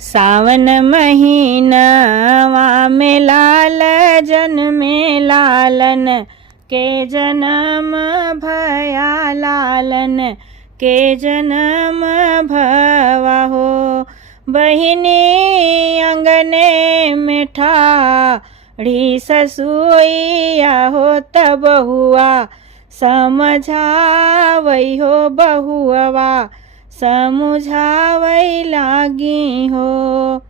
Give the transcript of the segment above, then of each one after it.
सावन महीनवा में लाल जन्मे लालन के जन्म भया लालन के जन्म भवा हो। बहिनी अंगने में ठाड़ी ससुइया हो तब हुआ समझावई हो बहुआ समुझावई लागी हो।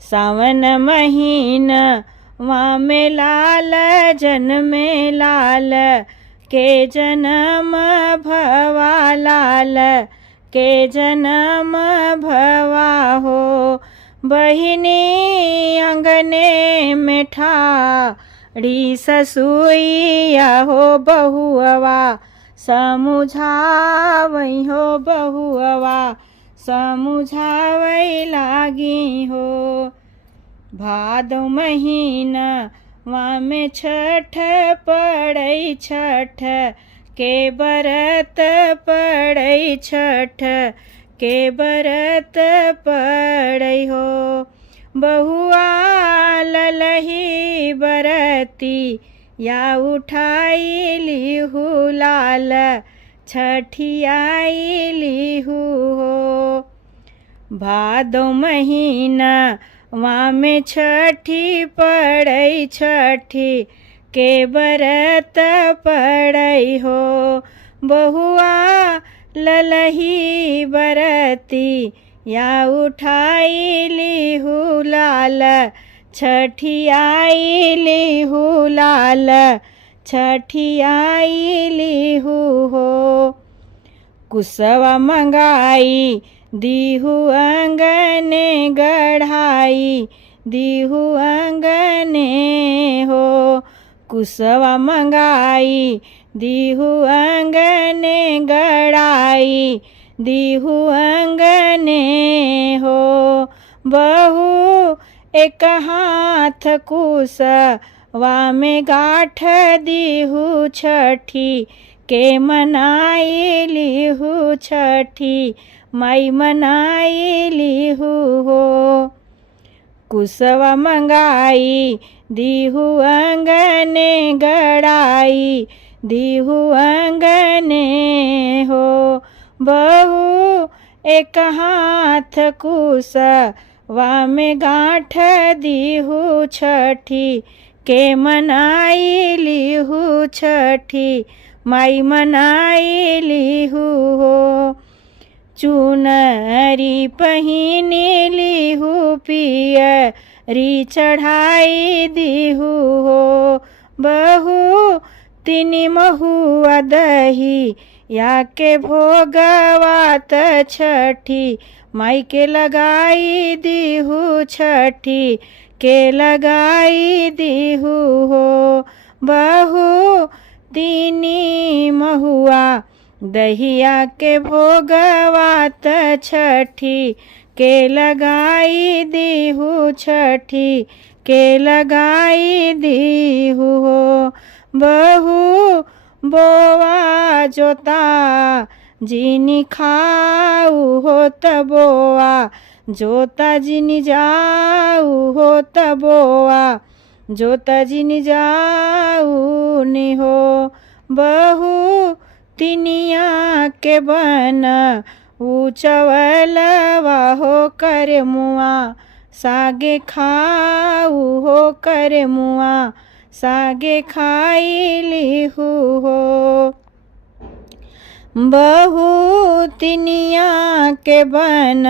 सावन महीनवा में लाल जन्मे लाल के जन्म भवा लाल के जन्म भवा हो। बहिनी अंगने में ठाड़ी ससुइया हो बहुआ समुझावई हो बहुआ समुझावई लागी हो। भादो महीनवा में छठ पड़ई छठ के बरत पड़ई छठ के बरत पड़ई हो। बहुआ ललही बरती या उठाई लिहू लाल छठियाई लिहू हो। भादो महीनवा में छठी पड़ई छठी के बरत पड़ई हो। बहुआ ललही बरती या उठाई लिहू लाल छठियाई लिहू लाल छठियाई लिहू हो। कुसवा मंगाई दीहू अंगने गढ़ाई दीहू अंगने हो। कुसवा मंगाई दीहू अंगने गढ़ाई दीहू अंगने हो। बहु एक हाथ कुसवा में गाठ दीहू छठी के मनाई लिहू छठी माई मनाई लिहू हो। कुसवा मंगाई दीहू अंगने गड़ाई दीहू अंगने हो। बहु एक हाथ कुसवा में गांठ दीहू छठी के मनाई लिहू छठी माई मनाई लिहू हो। चुनरी पहिनी लिहू पियरी चढ़ाई दीहू हो। बहु तिनी महुआ दही या के भोगवात छठी माई के लगाई दीहू छठी के लगाई दीहू हो। बहु तिनी महुआ दहिया के भोगवात छठी के लगाई दीहू छठी के लगाई दीहू हो। बहु बोवा जोता जिनी खाऊ हो तबोआ जोता जिनी जाऊ हो तबोआ जोता जिनी जाऊ नि हो। बहु तिनिया के बन ऊंचवलवा हो कर मुआ सागे खाऊ हो कर मुआ सागे खाई लिहू हो। बहु तिनिया के बन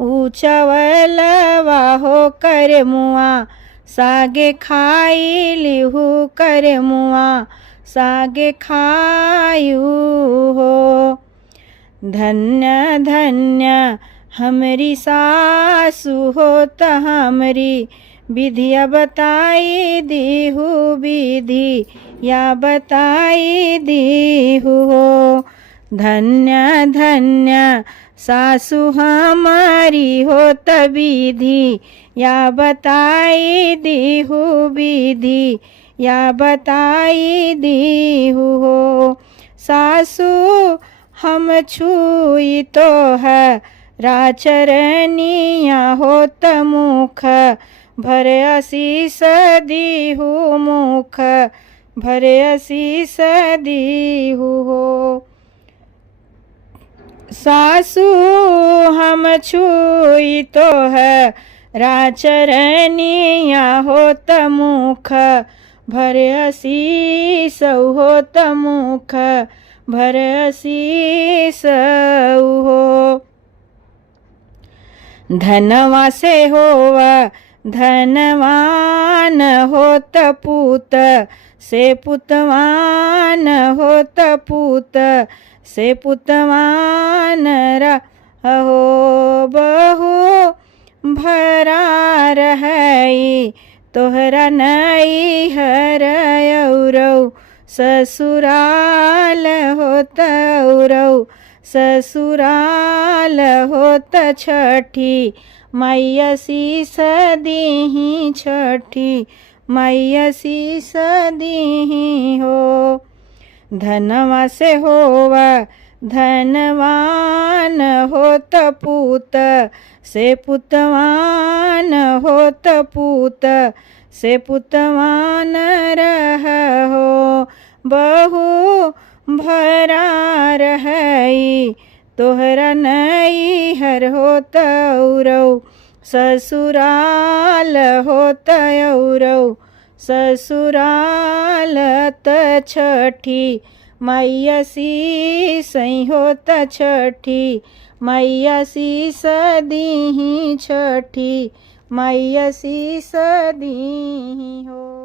ऊंचवलवा हो कर मुआ सागे खाई लिहू कर मुआ सागे खायू हो। धन्य धन्य हमरी सासु हो त हमरी विधिया बताई दीहू विधि या बताई दीहू हो। धन्य धन्य सासु हमारी हो त विधि या बताई दीहू विधि या बताई दीहू हो। सासु हम छुई तो है राचरनिया होत मुख भरे आशीष दीहु मुख भरे आशीष दीहु हो। सासु हम छुई तो है राचरनिया होत मुख भरे आशीष होत मुख भरे आशीष हो। धनवा से होवा धनवान होत पूत से पुतवान होत पूत से पुतवान रहो। बहु भरा रहई तोहरा नई हर औरौ ससुराल होत औरौ ससुराल होत छठी मैया शीस दीही छठी मैया शीस दीही हो। धनवा से होवा धनवान होत पूत से पुतवान होत पूत से पुतवान रहो। बहु भरा रहई तोहरा नई हर होत औरौ ससुराल होत औरौ ससुराल त छठी मैया शीस होत छठी मैया शीस दीही छठी मैया शीस दीही हो।